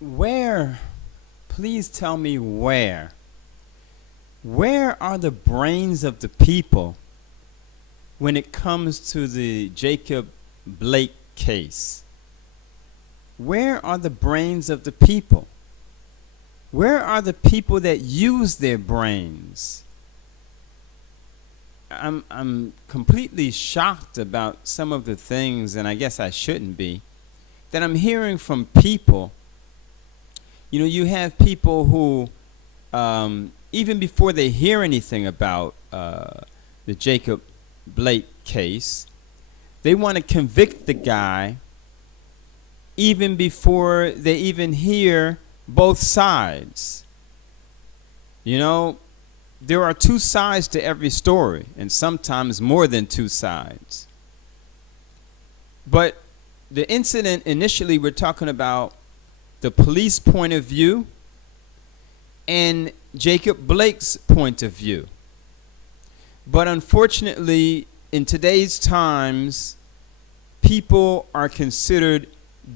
Where, please tell me where are the brains of the people when it comes to the Jacob Blake case? Where are the brains of the people? Where are the people that use their brains? I'm completely shocked about some of the things, and I guess I shouldn't be, that I'm hearing from people. You know, you have people who, even before they hear anything about the Jacob Blake case, they want to convict the guy even before they even hear both sides. You know, there are two sides to every story, and sometimes more than two sides. But the incident initially, we're talking about the police point of view and Jacob Blake's point of view. But unfortunately, in today's times, people are considered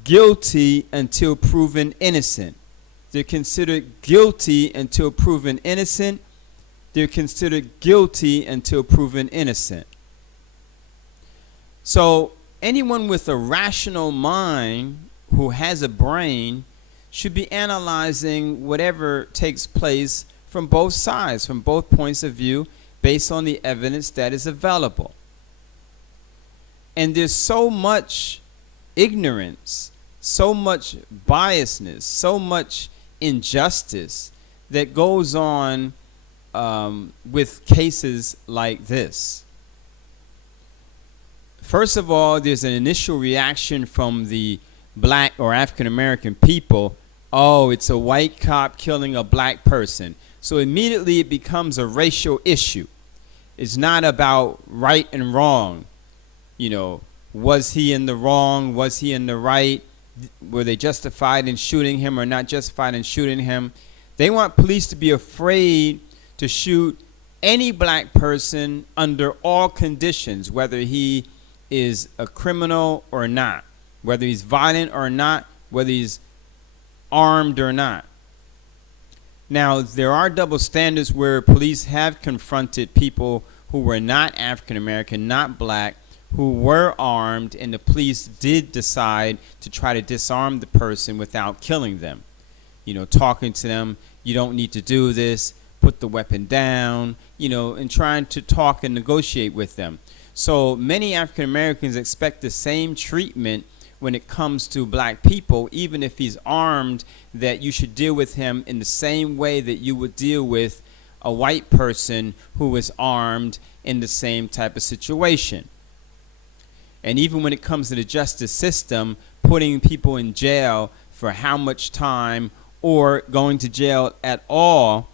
guilty until proven innocent. They're considered guilty until proven innocent. They're considered guilty until proven innocent. So anyone with a rational mind who has a brain should be analyzing whatever takes place from both sides, from both points of view, based on the evidence that is available. And there's so much ignorance, so much biasness, so much injustice that goes on with cases like this. First of all, there's an initial reaction from the black or African American people. Oh, it's a white cop killing a black person. So immediately it becomes a racial issue. It's not about right and wrong. You know, was he in the wrong? Was he in the right? Were they justified in shooting him or not justified in shooting him? They want police to be afraid to shoot any black person under all conditions, whether he is a criminal or not, whether he's violent or not, whether he's armed or not. Now, there are double standards where police have confronted people who were not African American, not black, who were armed, and the police did decide to try to disarm the person without killing them. You know, talking to them, you don't need to do this, put the weapon down, you know, and trying to talk and negotiate with them. So many African Americans expect the same treatment when it comes to black people, even if he's armed, that you should deal with him in the same way that you would deal with a white person who is armed in the same type of situation. And even when it comes to the justice system, putting people in jail for how much time or going to jail at all,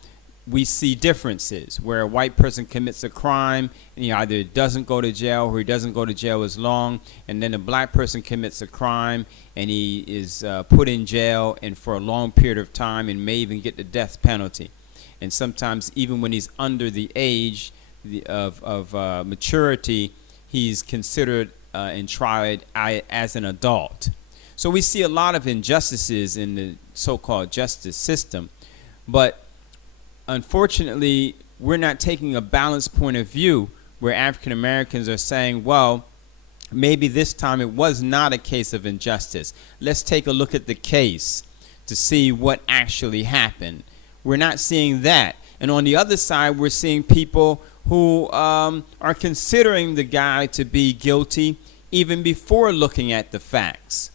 we see differences where a white person commits a crime and he either doesn't go to jail or he doesn't go to jail as long, and then a black person commits a crime and he is put in jail and for a long period of time and may even get the death penalty. And sometimes even when he's under the age of maturity, he's considered and tried as an adult. So we see a lot of injustices in the so-called justice system, but unfortunately, we're not taking a balanced point of view where African Americans are saying, well, maybe this time it was not a case of injustice. Let's take a look at the case to see what actually happened. We're not seeing that. And on the other side, we're seeing people who are considering the guy to be guilty even before looking at the facts,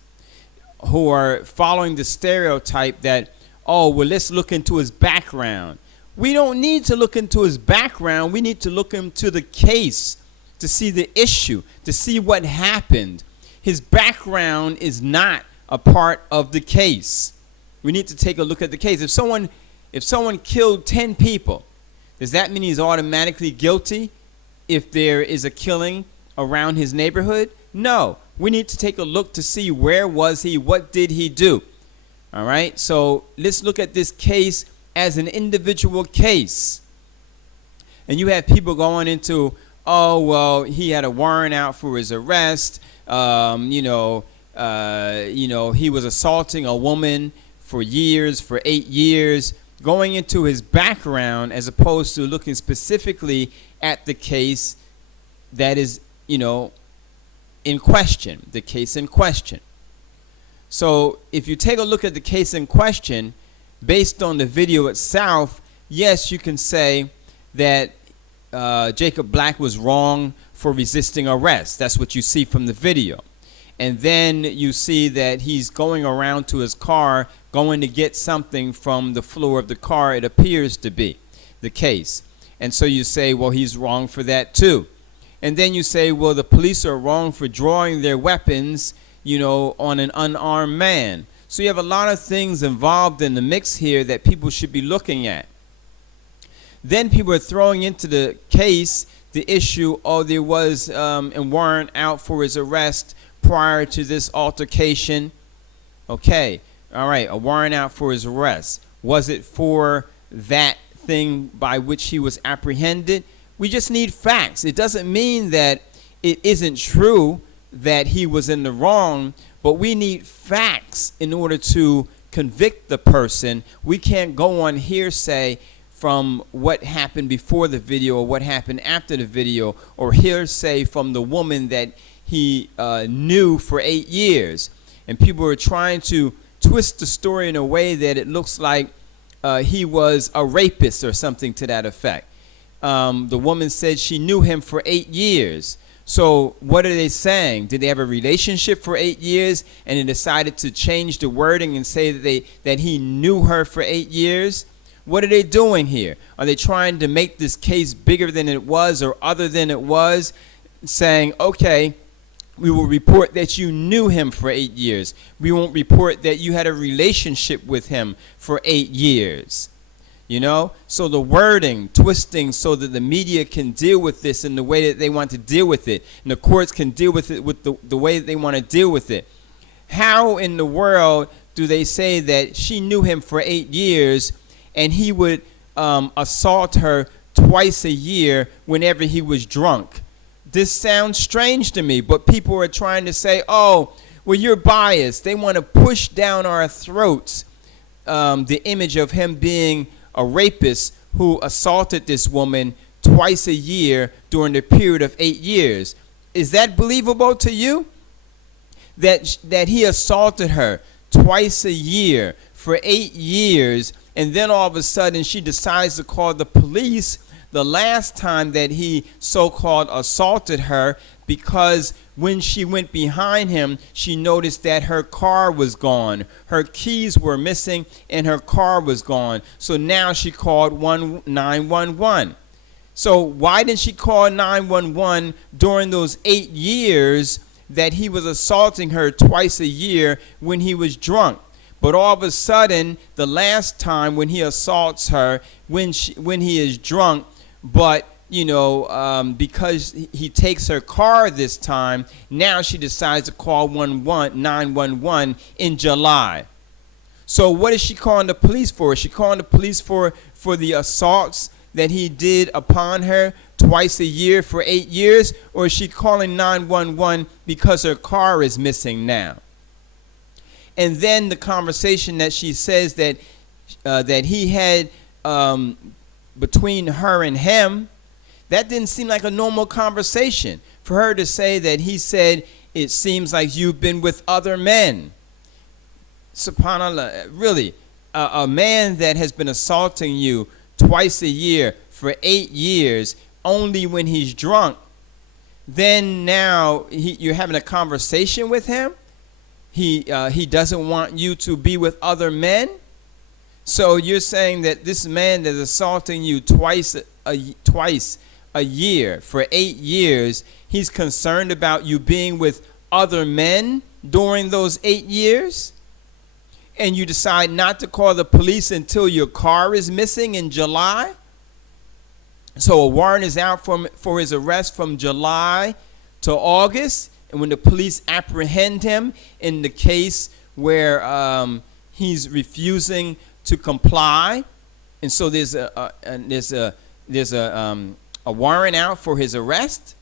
who are following the stereotype that, oh, well, let's look into his background. We don't need to look into his background. We need to look into the case to see the issue, to see what happened. His background is not a part of the case. We need to take a look at the case. If someone killed 10 people, does that mean he's automatically guilty if there is a killing around his neighborhood? No. We need to take a look to see where was he, what did he do. All right? So let's look at this case as an individual case. And you have people going into, oh, well, he had a warrant out for his arrest. He was assaulting a woman for years, for 8 years, going into his background as opposed to looking specifically at the case that is, in question, the case in question. So if you take a look at the case in question, based on the video itself, yes, you can say that Jacob Black was wrong for resisting arrest. That's what you see from the video. And then you see that he's going around to his car, going to get something from the floor of the car. It appears to be the case. And so you say, well, he's wrong for that too. And then you say, well, the police are wrong for drawing their weapons, on an unarmed man. So you have a lot of things involved in the mix here that people should be looking at. Then people are throwing into the case the issue, there was a warrant out for his arrest prior to this altercation. Okay, all right, a warrant out for his arrest. Was it for that thing by which he was apprehended? We just need facts. It doesn't mean that it isn't true that he was in the wrong, but we need facts in order to convict the person. We can't go on hearsay from what happened before the video or what happened after the video, or hearsay from the woman that he knew for 8 years. And people are trying to twist the story in a way that it looks like he was a rapist or something to that effect. The woman said she knew him for 8 years. So what are they saying? Did they have a relationship for 8 years and they decided to change the wording and say that he knew her for 8 years? What are they doing here? Are they trying to make this case bigger than it was or other than it was, saying, okay, we will report that you knew him for 8 years. We won't report that you had a relationship with him for 8 years. So the wording, twisting so that the media can deal with this in the way that they want to deal with it, and the courts can deal with it with the way that they want to deal with it. How in the world do they say that she knew him for 8 years and he would assault her twice a year whenever he was drunk? This sounds strange to me, but people are trying to say, oh, well, you're biased. They want to push down our throats the image of him being a rapist who assaulted this woman twice a year during the period of 8 years. Is that believable to you? That he assaulted her twice a year for 8 years, and then all of a sudden she decides to call the police the last time that he so-called assaulted her, because when she went behind him, she noticed that her car was gone. Her keys were missing and her car was gone. So now she called 911. So why didn't she call 911 during those 8 years that he was assaulting her twice a year when he was drunk? But all of a sudden, the last time when he assaults her, when he is drunk, but because he takes her car this time, now she decides to call 911 in July. So what is she calling the police for? Is she calling the police for the assaults that he did upon her twice a year for 8 years? Or is she calling 911 because her car is missing now? And then the conversation that she says that he had between her and him, that didn't seem like a normal conversation. For her to say that he said, it seems like you've been with other men. SubhanAllah, really, a man that has been assaulting you twice a year for 8 years, only when he's drunk, then now you're having a conversation with him? He doesn't want you to be with other men? So you're saying that this man that's assaulting you twice a year for 8 years, he's concerned about you being with other men during those 8 years? And you decide not to call the police until your car is missing in July? So a warrant is out for his arrest from July to August, and when the police apprehend him in the case where he's refusing to comply, and so there's a warrant out for his arrest.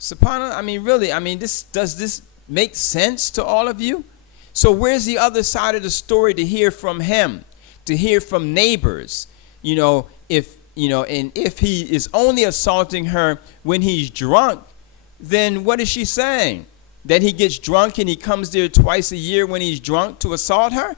SubhanAllah, does this make sense to all of you? So where's the other side of the story to hear from him, to hear from neighbors? If he is only assaulting her when he's drunk, then what is she saying? That he gets drunk and he comes there twice a year when he's drunk to assault her?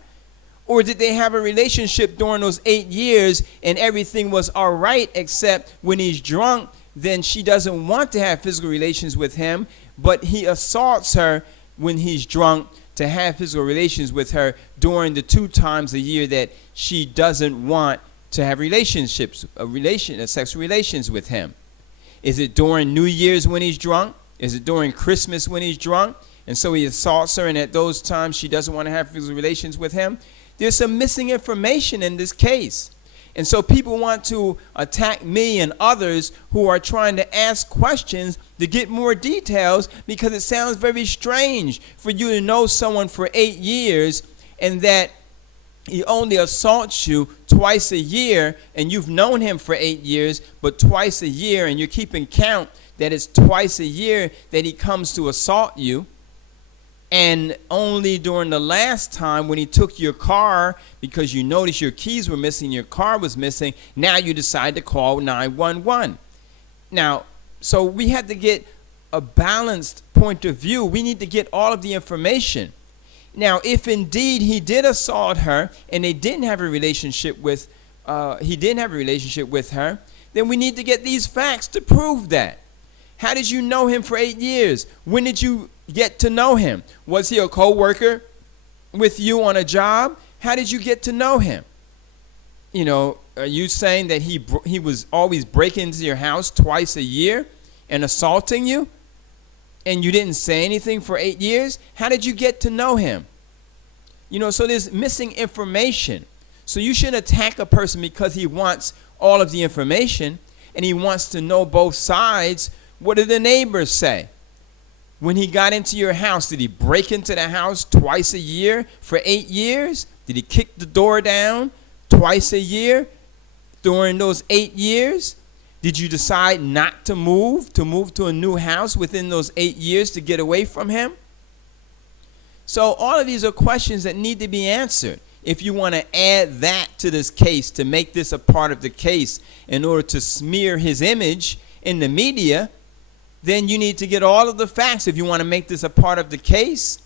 Or did they have a relationship during those 8 years and everything was all right, except when he's drunk, then she doesn't want to have physical relations with him, but he assaults her when he's drunk to have physical relations with her during the 2 times a year that she doesn't want to have sexual relations with him? Is it during New Year's when he's drunk? Is it during Christmas when he's drunk? And so he assaults her, and at those times she doesn't want to have physical relations with him? There's some missing information in this case. And so people want to attack me and others who are trying to ask questions to get more details, because it sounds very strange for you to know someone for 8 years and that he only assaults you twice a year, and you've known him for 8 years, but twice a year, and you're keeping count that it's twice a year that he comes to assault you. And only during the last time when he took your car because you noticed your keys were missing, your car was missing, now you decide to call 911. Now, so we had to get a balanced point of view. We need to get all of the information. Now, if indeed he did assault her and they didn't have a relationship with, her, then we need to get these facts to prove that. How did you know him for 8 years? When did you get to know him? Was he a co-worker with you on a job? How did you get to know him? Are you saying that he was always breaking into your house twice a year and assaulting you, and you didn't say anything for 8 years? How did you get to know him? So there's missing information. So you shouldn't attack a person because he wants all of the information and he wants to know both sides. What did the neighbors say? When he got into your house, did he break into the house twice a year for 8 years? Did he kick the door down twice a year during those 8 years? Did you decide not to move to a new house within those 8 years to get away from him? So all of these are questions that need to be answered. If you want to add that to this case, to make this a part of the case in order to smear his image in the media, then you need to get all of the facts if you want to make this a part of the case.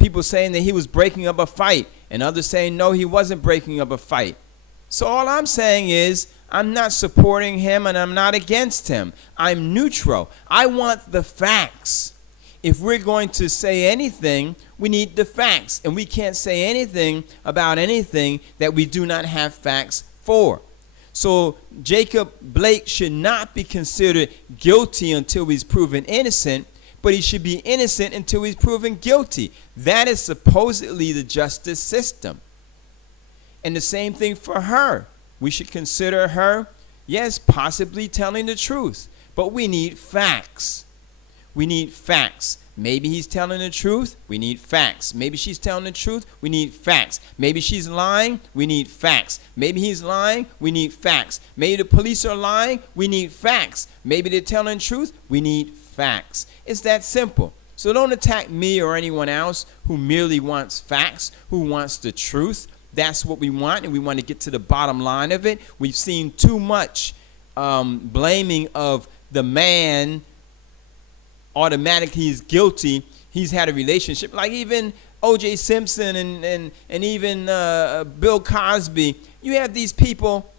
People saying that he was breaking up a fight, and others saying, no, he wasn't breaking up a fight. So all I'm saying is, I'm not supporting him and I'm not against him. I'm neutral. I want the facts. If we're going to say anything, we need the facts. And we can't say anything about anything that we do not have facts for. So Jacob Blake should not be considered guilty until he's proven innocent, but he should be innocent until he's proven guilty. That is supposedly the justice system. And the same thing for her. We should consider her, yes, possibly telling the truth, but we need facts. We need facts. Maybe he's telling the truth. We need facts. Maybe she's telling the truth. We need facts. Maybe she's lying. We need facts. Maybe he's lying. We need facts. Maybe the police are lying. We need facts. Maybe they're telling the truth. We need facts. It's that simple. So don't attack me or anyone else who merely wants facts, who wants the truth. That's what we want, and we want to get to the bottom line of it. We've seen too much blaming of the man. Automatically he's guilty. He's had a relationship, like even O.J. Simpson and even Bill Cosby. You have these people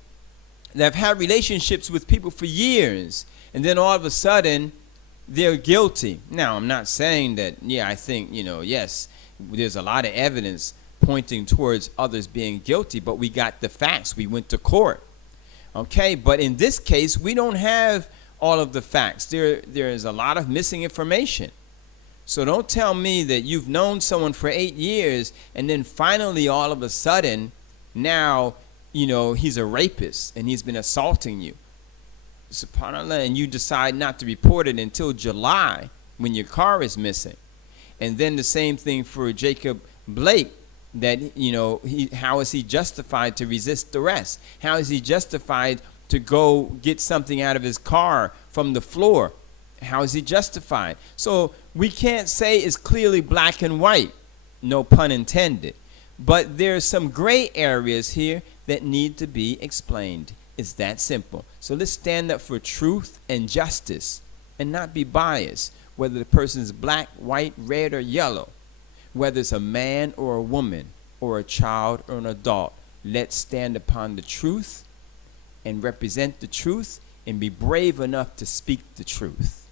that have had relationships with people for years, and then all of a sudden they're guilty. Now, I'm not saying that, I think, yes, there's a lot of evidence pointing towards others being guilty, but we got the facts. We went to court. Okay, but in this case, we don't have all of the facts. There is a lot of missing information. So don't tell me that you've known someone for 8 years and then finally all of a sudden now, he's a rapist and he's been assaulting you. SubhanAllah, and you decide not to report it until July when your car is missing. And then the same thing for Jacob Blake, that, how is he justified to resist arrest? How is he justified to go get something out of his car from the floor? How is he justified? So we can't say it's clearly black and white. no pun intended. But there's some gray areas here that need to be explained. It's that simple. So let's stand up for truth and justice and not be biased, whether the person is black, white, red, or yellow, whether it's a man or a woman or a child or an adult. Let's stand upon the truth and represent the truth and be brave enough to speak the truth.